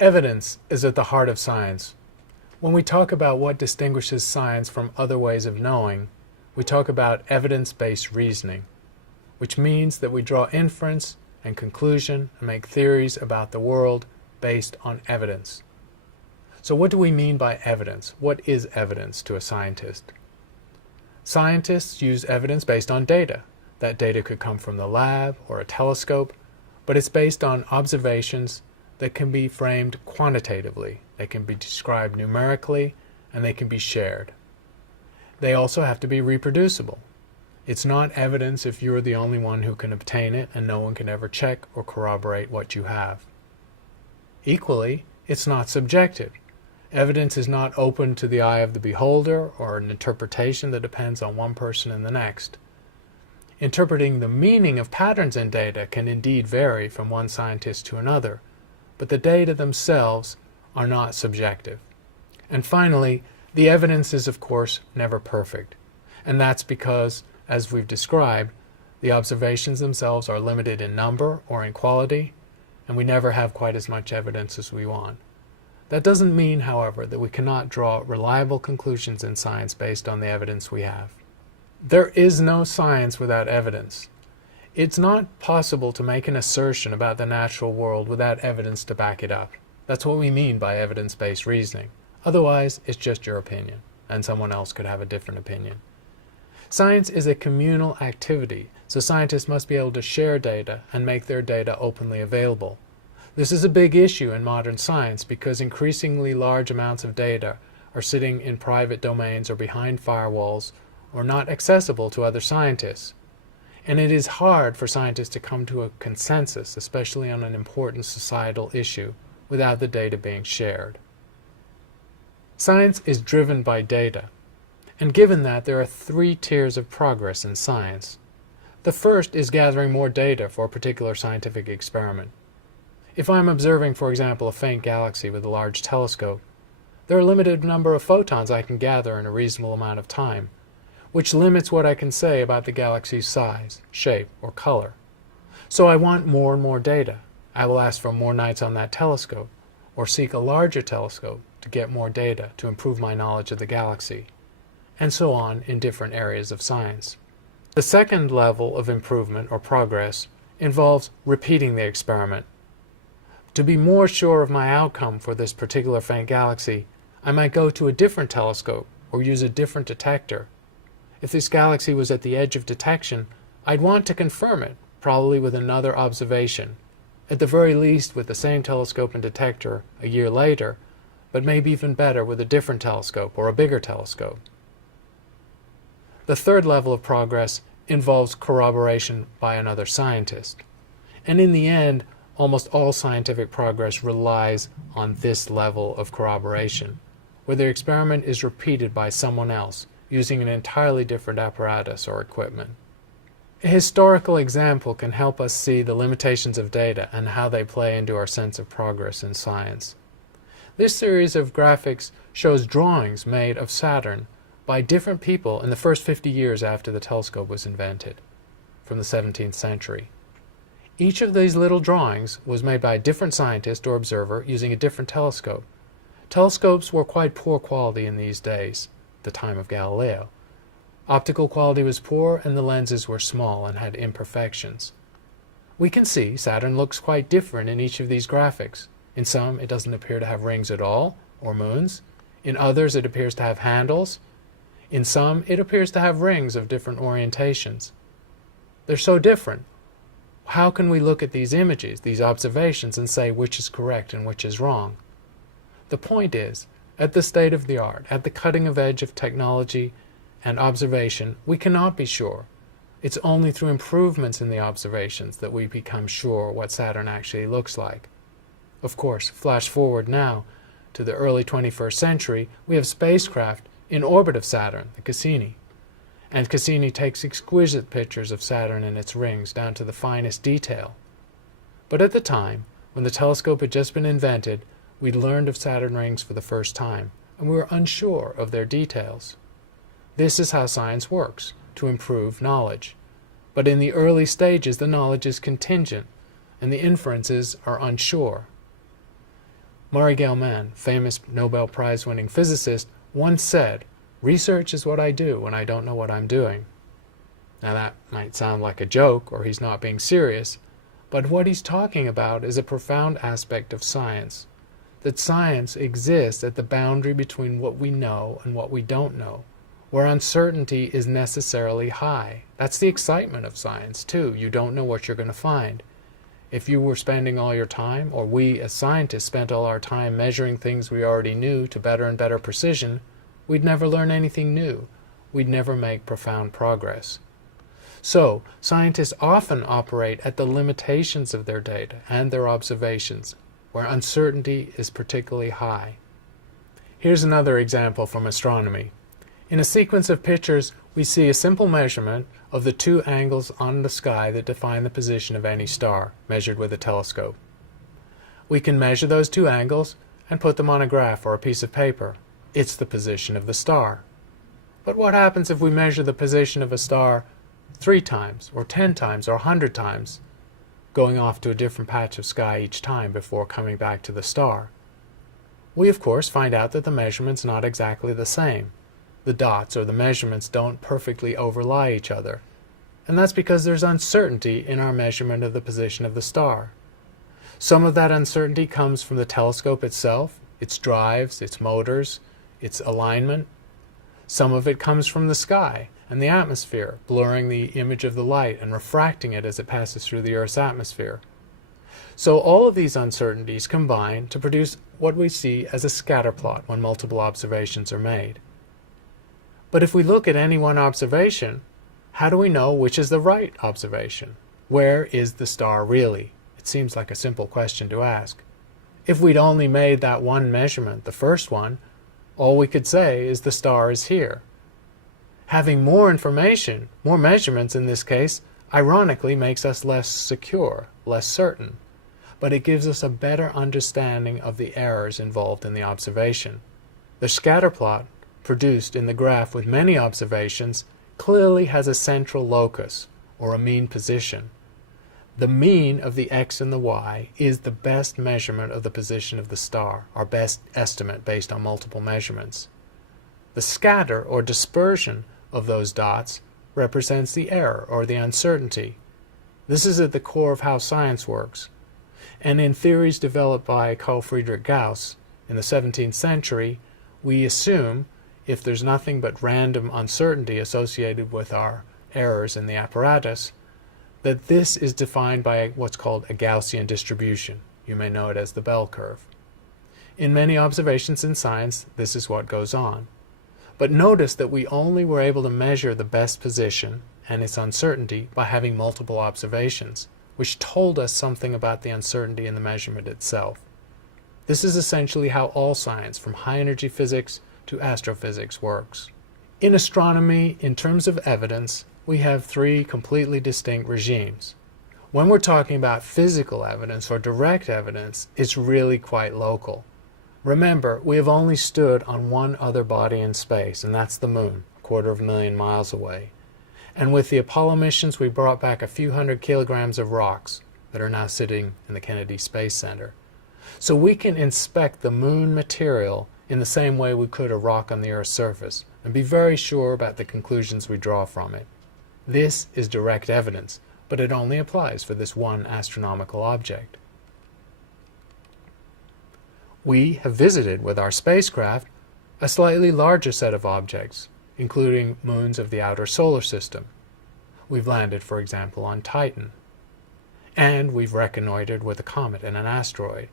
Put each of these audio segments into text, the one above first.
Evidence is at the heart of science. When we talk about what distinguishes science from other ways of knowing, we talk about evidence-based reasoning, which means that we draw inference and conclusion and make theories about the world based on evidence. So what do we mean by evidence? What is evidence to a scientist? Scientists use evidence based on data. That data could come from the lab or a telescope, but it's based on observations that can be framed quantitatively. They can be described numerically, and they can be shared. They also have to be reproducible. It's not evidence if you're the only one who can obtain it and no one can ever check or corroborate what you have. Equally, it's not subjective. Evidence is not open to the eye of the beholder or an interpretation that depends on one person and the next. Interpreting the meaning of patterns in data can indeed vary from one scientist to another, but the data themselves are not subjective. And finally, the evidence is of course never perfect, and that's because, as we've described, the observations themselves are limited in number or in quality, and we never have quite as much evidence as we want. That doesn't mean, however, that we cannot draw reliable conclusions in science based on the evidence we have. There is no science without evidence. It's not possible to make an assertion about the natural world without evidence to back it up. That's what we mean by evidence-based reasoning. Otherwise, it's just your opinion, and someone else could have a different opinion. Science is a communal activity, so scientists must be able to share data and make their data openly available. This is a big issue in modern science because increasingly large amounts of data are sitting in private domains or behind firewalls or not accessible to other scientists. And it is hard for scientists to come to a consensus, especially on an important societal issue, without the data being shared. Science is driven by data. And given that, there are three tiers of progress in science. The first is gathering more data for a particular scientific experiment. If I'm observing, for example, a faint galaxy with a large telescope, there are a limited number of photons I can gather in a reasonable amount of time, which limits what I can say about the galaxy's size, shape, or color. So I want more and more data. I will ask for more nights on that telescope, or seek a larger telescope to get more data to improve my knowledge of the galaxy, and so on in different areas of science. The second level of improvement or progress involves repeating the experiment. To be more sure of my outcome for this particular faint galaxy, I might go to a different telescope or use a different detector. If this galaxy was at the edge of detection, I'd want to confirm it, probably with another observation, at the very least with the same telescope and detector a year later, but maybe even better with a different telescope or a bigger telescope. The third level of progress involves corroboration by another scientist. And in the end, almost all scientific progress relies on this level of corroboration, where the experiment is repeated by someone else using an entirely different apparatus or equipment. A historical example can help us see the limitations of data and how they play into our sense of progress in science. This series of graphics shows drawings made of Saturn by different people in the first 50 years after the telescope was invented, from the 17th century. Each of these little drawings was made by a different scientist or observer using a different telescope. Telescopes were quite poor quality in these days, the time of Galileo. Optical quality was poor and the lenses were small and had imperfections. We can see Saturn looks quite different in each of these graphics. In some, it doesn't appear to have rings at all, or moons. In others, it appears to have handles. In some, it appears to have rings of different orientations. They're so different. How can we look at these images, these observations, and say which is correct and which is wrong? The point is, at the state of the art, at the cutting edge of technology and observation, we cannot be sure. It's only through improvements in the observations that we become sure what Saturn actually looks like. Of course, flash forward now to the early 21st century, we have spacecraft in orbit of Saturn, the Cassini. And Cassini takes exquisite pictures of Saturn and its rings down to the finest detail. But at the time, when the telescope had just been invented, we learned of Saturn rings for the first time, and we were unsure of their details. This is how science works, to improve knowledge. But in the early stages, the knowledge is contingent, and the inferences are unsure. Murray Gell-Mann, famous Nobel Prize-winning physicist, once said, "Research is what I do when I don't know what I'm doing." Now that might sound like a joke, or he's not being serious, but what he's talking about is a profound aspect of science. That science exists at the boundary between what we know and what we don't know, where uncertainty is necessarily high. That's the excitement of science, too. You don't know what you're going to find. If you were spending all your time, or we as scientists spent all our time measuring things we already knew to better and better precision, we'd never learn anything new. We'd never make profound progress. So, scientists often operate at the limitations of their data and their observations, where uncertainty is particularly high. Here's another example from astronomy. In a sequence of pictures, we see a simple measurement of the two angles on the sky that define the position of any star, measured with a telescope. We can measure those two angles and put them on a graph or a piece of paper. It's the position of the star. But what happens if we measure the position of a star 3 times, or 10 times, or 100 times, going off to a different patch of sky each time before coming back to the star? We, of course, find out that the measurement's not exactly the same. The dots, or the measurements, don't perfectly overlie each other. And that's because there's uncertainty in our measurement of the position of the star. Some of that uncertainty comes from the telescope itself, its drives, its motors, its alignment. Some of it comes from the sky and the atmosphere, blurring the image of the light and refracting it as it passes through the Earth's atmosphere. So all of these uncertainties combine to produce what we see as a scatter plot when multiple observations are made. But if we look at any one observation, how do we know which is the right observation? Where is the star really? It seems like a simple question to ask. If we'd only made that one measurement, the first one, all we could say is the star is here. Having more information, more measurements in this case, ironically makes us less secure, less certain. But it gives us a better understanding of the errors involved in the observation. The scatter plot, produced in the graph with many observations, clearly has a central locus, or a mean position. The mean of the x and the y is the best measurement of the position of the star, our best estimate based on multiple measurements. The scatter, or dispersion, of those dots represents the error, or the uncertainty. This is at the core of how science works. And in theories developed by Carl Friedrich Gauss in the 17th century, we assume, if there's nothing but random uncertainty associated with our errors in the apparatus, that this is defined by what's called a Gaussian distribution. You may know it as the bell curve. In many observations in science, this is what goes on. But notice that we only were able to measure the best position and its uncertainty by having multiple observations, which told us something about the uncertainty in the measurement itself. This is essentially how all science, from high-energy physics to astrophysics, works. In astronomy, in terms of evidence, we have 3 completely distinct regimes. When we're talking about physical evidence or direct evidence, it's really quite local. Remember, we have only stood on one other body in space, and that's the Moon, 250,000 miles away. And with the Apollo missions, we brought back a few hundred kilograms of rocks that are now sitting in the Kennedy Space Center. So we can inspect the Moon material in the same way we could a rock on the Earth's surface, and be very sure about the conclusions we draw from it. This is direct evidence, but it only applies for this one astronomical object. We have visited with our spacecraft a slightly larger set of objects, including moons of the outer solar system. We've landed, for example, on Titan. And we've reconnoitered with a comet and an asteroid.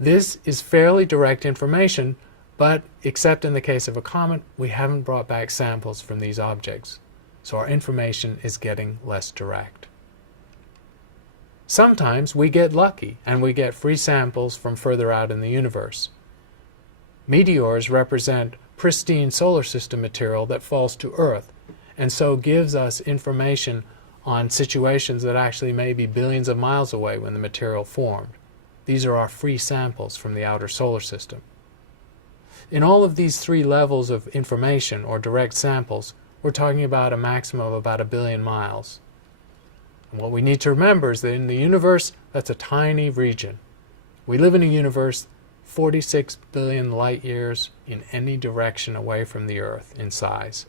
This is fairly direct information, but except in the case of a comet, we haven't brought back samples from these objects. So our information is getting less direct. Sometimes we get lucky and we get free samples from further out in the universe. Meteors represent pristine solar system material that falls to Earth, and so gives us information on situations that actually may be billions of miles away when the material formed. These are our free samples from the outer solar system. In all of these 3 levels of information or direct samples, we're talking about a maximum of about 1 billion miles. And what we need to remember is that in the universe, that's a tiny region. We live in a universe 46 billion light years in any direction away from the Earth in size.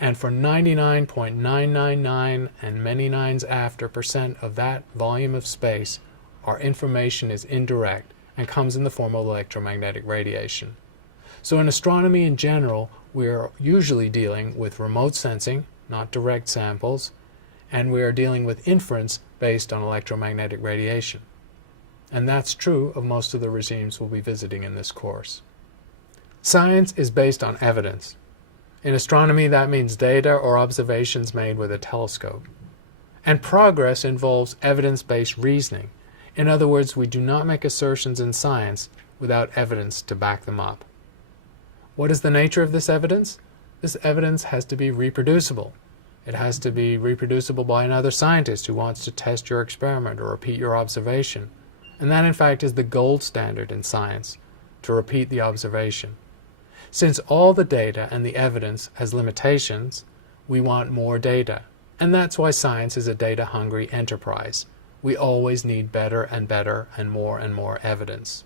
And for 99.999 and many nines after % of that volume of space, our information is indirect and comes in the form of electromagnetic radiation. So in astronomy in general, we are usually dealing with remote sensing, not direct samples, and we are dealing with inference based on electromagnetic radiation. And that's true of most of the regimes we'll be visiting in this course. Science is based on evidence. In astronomy, that means data or observations made with a telescope. And progress involves evidence-based reasoning. In other words, we do not make assertions in science without evidence to back them up. What is the nature of this evidence? This evidence has to be reproducible. It has to be reproducible by another scientist who wants to test your experiment or repeat your observation. And that, in fact, is the gold standard in science, to repeat the observation. Since all the data and the evidence has limitations, we want more data. And that's why science is a data-hungry enterprise. We always need better and better and more evidence.